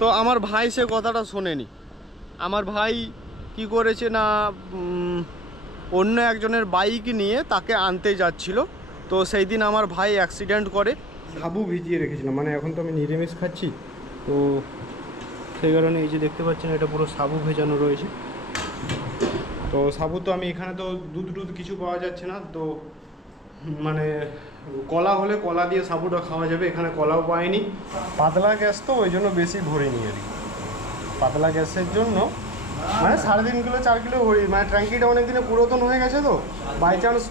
তো আমার ভাই সে কথাটা শোনেনি। আমার ভাই কি করেছে না, অন্য একজনের বাইক নিয়ে তাকে আনতে যাচ্ছিল। তো সেই দিন আমার ভাই অ্যাক্সিডেন্ট করে। সাবু ভিজিয়ে রেখেছিলাম, মানে এখন তো আমি নিরামিষ খাচ্ছি, তো সেই কারণে এই যে দেখতে পাচ্ছেন এটা পুরো সাবু ভেজানো রয়েছে। তো সাবু তো আমি এখানে তো দুধ কিছু পাওয়া যাচ্ছে না, তো মানে কলা হলে কলা দিয়ে সাবুটা খাওয়া যাবে, এখানে কলাও পাইনি। পাতলা গ্যাস তো ওই জন্য বেশি ভরিনি আর কি। পাতলা গ্যাসের জন্য মানে 3.5 কিলো 4 কিলো ভরি, মানে ট্যাঙ্কিটা অনেক দিনে পুরাতন হয়ে গেছে তো বাই চান্স।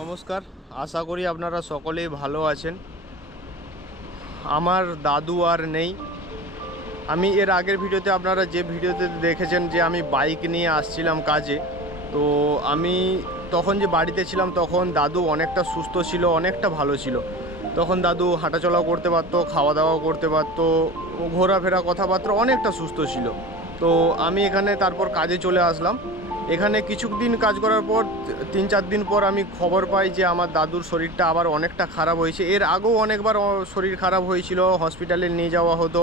নমস্কার, আশা করি আপনারা সকলেই ভালো আছেন। আমার দাদু আর নেই। আমি এর আগের ভিডিওতে আপনারা যে ভিডিওতে দেখেছেন যে আমি বাইক নিয়ে আসছিলাম কাজে, তো আমি তখন যে বাড়িতে ছিলাম তখন দাদু অনেকটা সুস্থ ছিল, অনেকটা ভালো ছিল। তখন দাদু হাঁটাচলাও করতে পারতো, খাওয়া দাওয়াও করতে পারতো, ঘোরাফেরা কথাবার্তা অনেকটা সুস্থ ছিল। তো আমি এখানে তারপর কাজে চলে আসলাম। এখানে কিছুদিন কাজ করার পর 3-4 দিন পর আমি খবর পাই যে আমার দাদুর শরীরটা আবার অনেকটা খারাপ হয়েছে। এর আগেও অনেকবার শরীর খারাপ হয়েছিল, হসপিটালে নিয়ে যাওয়া হতো,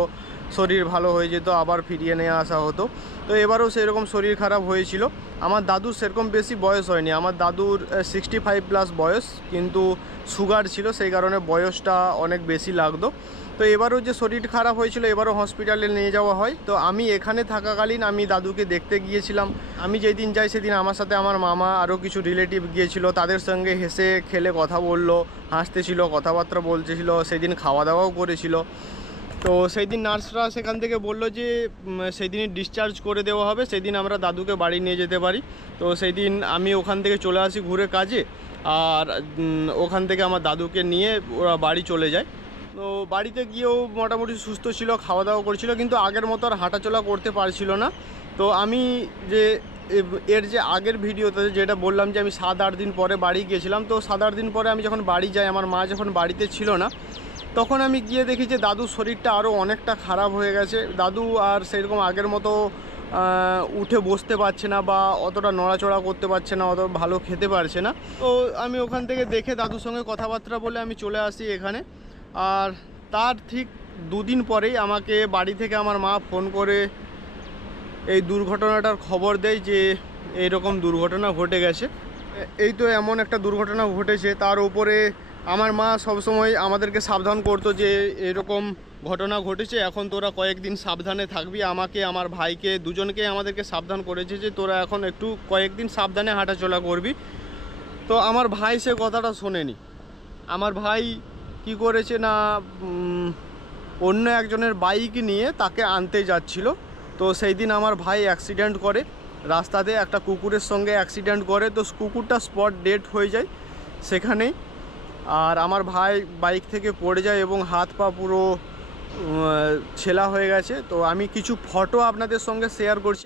শরীর ভালো হয়ে যেত, আবার ফিরিয়ে নিয়ে আসা হতো। তো এবারও সেরকম শরীর খারাপ হয়েছিল। আমার দাদুর সেরকম বেশি বয়স হয়নি, আমার দাদুর 65+ বয়স, কিন্তু সুগার ছিল, সেই কারণে বয়সটা অনেক বেশি লাগতো। তো এবারও যে শরীর খারাপ হয়েছিল, এবারও হসপিটালে নিয়ে যাওয়া হয়। তো আমি এখানে থাকাকালীন আমি দাদুকে দেখতে গিয়েছিলাম। আমি যেই দিন যাই সেদিন আমার সাথে আমার মামা আরও কিছু রিলেটিভ গিয়েছিল, তাদের সঙ্গে হেসে খেলে কথা বললো, হাসতেছিল, কথাবার্তা বলতেছিল, সেদিন খাওয়া দাওয়াও করেছিল। তো সেই দিন নার্সরা সেখান থেকে বললো যে সেই দিনই ডিসচার্জ করে দেওয়া হবে, সেই দিন আমরা দাদুকে বাড়ি নিয়ে যেতে পারি। তো সেই দিন আমি ওখান থেকে চলে আসি ঘুরে কাজে, আর ওখান থেকে আমার দাদুকে নিয়ে ওরা বাড়ি চলে যায়। তো বাড়িতে গিয়েও মোটামুটি সুস্থ ছিল, খাওয়া দাওয়া করছিল, কিন্তু আগের মতো আর হাঁটাচলা করতে পারছিল না। তো আমি যে এর যে আগের ভিডিওতে যেটা বললাম যে আমি 7-8 দিন পরে বাড়ি গিয়েছিলাম, তো 7-8 দিন পরে আমি যখন বাড়ি যাই, আমার মা যখন বাড়িতে ছিল না, তখন আমি গিয়ে দেখি যে দাদুর শরীরটা আরও অনেকটা খারাপ হয়ে গেছে। দাদু আর সেরকম আগের মতো উঠে বসতে পারছে না, বা অতটা নড়াচড়া করতে পারছে না, অত ভালো খেতে পারছে না। তো আমি ওখান থেকে দেখে দাদুর সঙ্গে কথাবার্তা বলে আমি চলে আসি এখানে। আর তার ঠিক 2 দিন পরেই আমাকে বাড়ি থেকে আমার মা ফোন করে এই দুর্ঘটনাটার খবর দেয় যে এইরকম দুর্ঘটনা ঘটে গেছে। এই তো এমন একটা দুর্ঘটনা ঘটেছে, তার উপরে আমার মা সবসময় আমাদেরকে সাবধান করতো যে এরকম ঘটনা ঘটেছে, এখন তোরা কয়েকদিন সাবধানে থাকবি। আমাকে, আমার ভাইকে, দুজনকে আমাদেরকে সাবধান করেছে যে তোরা এখন একটু কয়েকদিন সাবধানে হাঁটাচলা করবি। তো আমার ভাই সে কথাটা শোনেনি। আমার ভাই কি করেছে না, অন্য একজনের বাইক নিয়ে তাকে আনতে যাচ্ছিল। তো সেই দিন আমার ভাই অ্যাক্সিডেন্ট করে, রাস্তাতে একটা কুকুরের সঙ্গে অ্যাক্সিডেন্ট করে। তো কুকুরটা স্পট ডেড হয়ে যায় সেখানেই। আর আমার ভাই বাইক থেকে পড়ে যায় এবং হাত পা পুরো ছেলা হয়ে গেছে। তো আমি কিছু ফটো আপনাদের সঙ্গে শেয়ার করছি।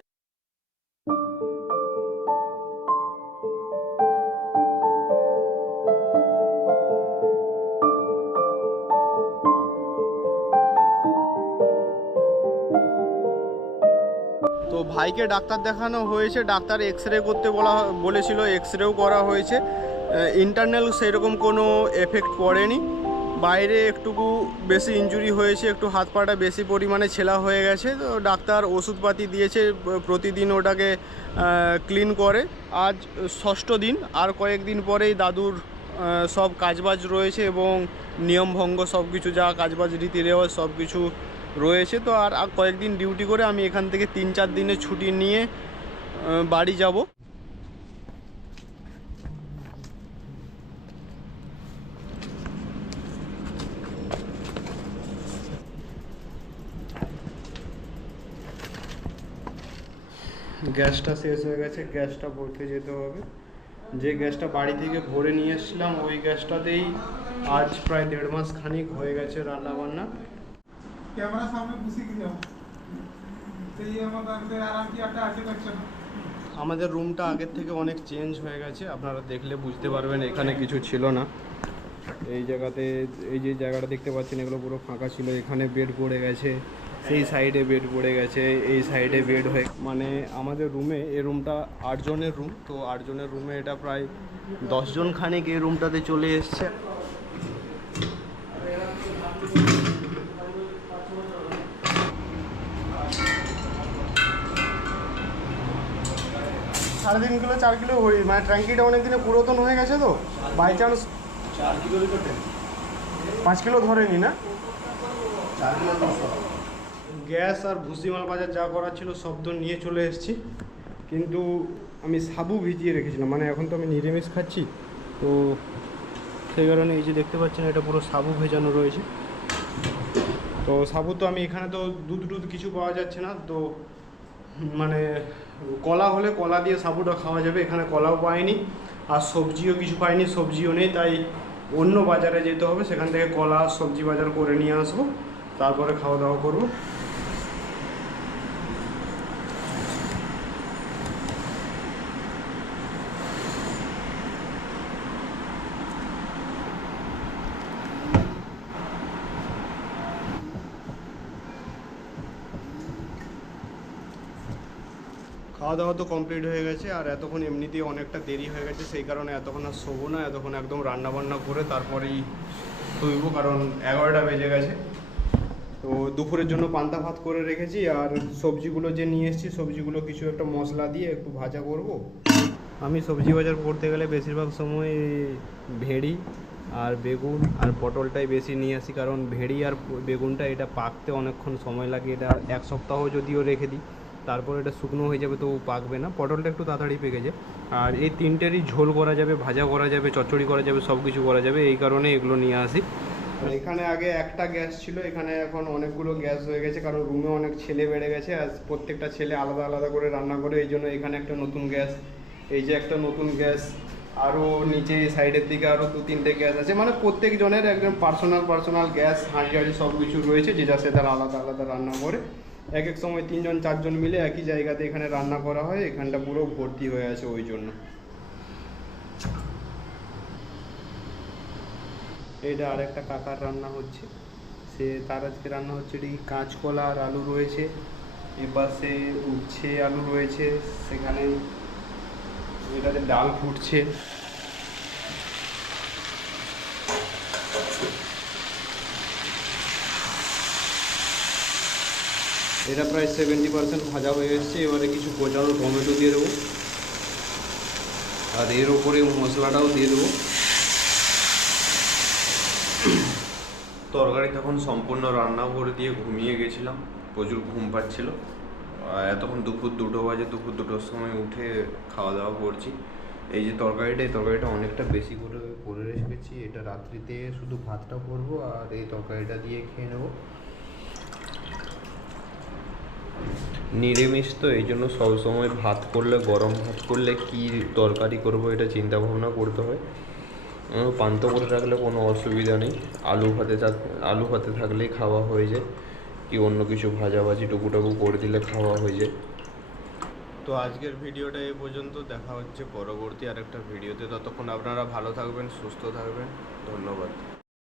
তো ভাইকে ডাক্তার দেখানো হয়েছে, ডাক্তার এক্স রে করতে বলেছিল, এক্স রেও করা হয়েছে। ইন্টারনাল সেরকম কোনো এফেক্ট পড়েনি, বাইরে একটুকু বেশি ইনজুরি হয়েছে, একটু হাত পাটা বেশি পরিমাণে ছেলা হয়ে গেছে। তো ডাক্তার ওষুধপাতি দিয়েছে, প্রতিদিন ওটাকে ক্লিন করে। আজ 6ষ্ঠ দিন, আর কয়েকদিন পরেই দাদুর সব কাজবাজ রয়েছে এবং নিয়মভঙ্গ সব কিছু, যা কাজবাজ রীতি রেওয়াজ সব কিছু রয়েছে। তো আর কয়েকদিন ডিউটি করে আমি এখান থেকে 3-4 দিনের ছুটি নিয়ে বাড়ি যাব। গ্যাসটা শেষ হয়ে গেছে, গ্যাসটা ভরতে যেতে হবে। যে গ্যাসটা বাড়ি থেকে ভরে নিয়ে এসেছিলাম ওই গ্যাসটাতেই আজ প্রায় 1.5 মাস খানিক হয়ে গেছে রান্না বান্না। कैमरा सामने घुसी की जाओ तो ये मतलब आराम की आटा आके रखना। আমাদের রুমটা আগের থেকে অনেক চেঞ্জ হয়ে গেছে, আপনারা দেখলে বুঝতে পারবেন। এখানে কিছু ছিল না, এই জায়গাতে, এই যে জায়গাটা দেখতে পাচ্ছেন এগুলো পুরো ফাঁকা ছিল। এখানে বেড পড়ে গেছে, সেই সাইডে বেড পড়ে গেছে, এই সাইডে বেড হয়ে, মানে আমাদের রুমে, এই রুমটা 8 জনের রুম। তো 8 জনের রুমে এটা প্রায় 10 জন খানিক এই রুমটাতে চলে এসছে। 3.5 কিলো 4 কিলো মানে ট্যাঙ্কিটা অনেক দিনে পুরাতন হয়ে গেছে তো বাই চান্স 4 কিলো তো 5 কিলো ধরেনি না। 4 কিলো 200। গ্যাস আর ভুসিমাল বাজার যা করার ছিল সব তো নিয়ে চলে এসেছি, কিন্তু আমি সাবু ভিজিয়ে রেখেছিলাম, মানে এখন তো আমি নিরামিষ খাচ্ছি, তো সেই কারণে এই যে দেখতে পাচ্ছেন এটা পুরো সাবু ভেজানো রয়েছে। তো সাবু তো আমি এখানে তো দুধ কিছু পাওয়া যাচ্ছে না, তো মানে কলা হলে কলা দিয়ে সাবুটা খাওয়া যাবে, এখানে কলাও পাইনি আর সবজিও কিছু পাইনি, সবজিও নেই, তাই অন্য বাজারে যেতে হবে, সেখান থেকে কলা সবজি বাজার করে নিয়ে আসবো, তারপরে খাওয়া দাওয়া করবো। খাওয়া দাওয়া তো কমপ্লিট হয়ে গেছে, আর এতক্ষণ এমনিতেই অনেকটা দেরি হয়ে গেছে, সেই কারণে এতক্ষণ আর শোবো না, এতক্ষণ একদম রান্নাবান্না করে তারপরেই শুইব, কারণ 11টা বেজে গেছে। তো দুপুরের জন্য পান্তা ভাত করে রেখেছি, আর সবজিগুলো যে নিয়ে এসেছি সবজিগুলো কিছু একটা মশলা দিয়ে একটু ভাজা করব। আমি সবজি বাজার করতে গেলে বেশিরভাগ সময় ভেড়ি আর বেগুন আর পটলটাই বেশি নিয়ে আসি, কারণ ভেড়ি আর বেগুনটা এটা পাকতে অনেকক্ষণ সময় লাগে, এটা 1 সপ্তাহ যদিও রেখে দিই তারপর এটা শুকনো হয়ে যাবে, তো পাকবে না। পটলটা একটু তাড়াতাড়ি পেকে যায়, আর এই তিনটেরই ঝোল করা যাবে, ভাজা করা যাবে, চচ্চড়ি করা যাবে, সব কিছু করা যাবে, এই কারণে এগুলো নিয়ে আসি। এখানে আগে একটা গ্যাস ছিল, এখানে এখন অনেকগুলো গ্যাস হয়ে গেছে, কারণ রুমে অনেক ছেলে বেড়ে গেছে, আর প্রত্যেকটা ছেলে আলাদা আলাদা করে রান্না করে, এই জন্য এখানে একটা নতুন গ্যাস, এই যে একটা নতুন গ্যাস, আরও নিচে সাইডের দিকে আরও 2-3টে গ্যাস আছে, মানে প্রত্যেক জনের একদম পার্সোনাল গ্যাস, হাঁড়ি সব কিছু রয়েছে, যে যার সে তার আলাদা আলাদা রান্না করে। এক এক সময় 3-4জন মিলে একই জায়গাতে এখানে রান্না করা হয়, এখানটা পুরো ভর্তি হয়ে আছে ওই জন্য। এটা আরেকটা কাকার রান্না হচ্ছে, তার আজকে রান্না হচ্ছে এটি কাঁচকলা আর আলু রয়েছে, এপাশে উচ্ছে আলু রয়েছে, সেখানে এটাতে ডাল ফুটছে। এটা প্রায় 70% ভাজা হয়ে এসেছে, এবারে কিছু গোটানো টমেটো দিয়ে দেবো, আর এর ওপরে মশলাটাও দিয়ে দেবো। তরকারি তখন সম্পূর্ণ রান্নাও করে দিয়ে ঘুমিয়ে গেছিলাম, প্রচুর ঘুম পাচ্ছিল। এতক্ষণ দুপুর 2টো বাজে, দুপুর 2টোর সময় উঠে খাওয়া দাওয়া করছি। এই যে তরকারিটা অনেকটা বেশি করে রেখেছি, এটা রাত্রিতে শুধু ভাতটা করবো আর এই তরকারিটা দিয়ে খেয়ে নেবো। নিরামিষ তো, এই জন্য সবসময় ভাত করলে, গরম ভাত করলে কি তরকারি করব এটা চিন্তা ভাবনা করতে হয়। পান্তা করে রাখলে কোনো অসুবিধা নেই, আলু ভাতে থাকলেই খাওয়া হয়ে যায়, কি অন্য কিছু ভাজাভাজি টুকুটাকু করে দিলে খাওয়া হয়ে যায়। তো আজকের ভিডিওটা এই পর্যন্ত, দেখা হচ্ছে পরবর্তী আরেকটা ভিডিওতে, ততক্ষণ আপনারা ভালো থাকবেন, সুস্থ থাকবেন, ধন্যবাদ।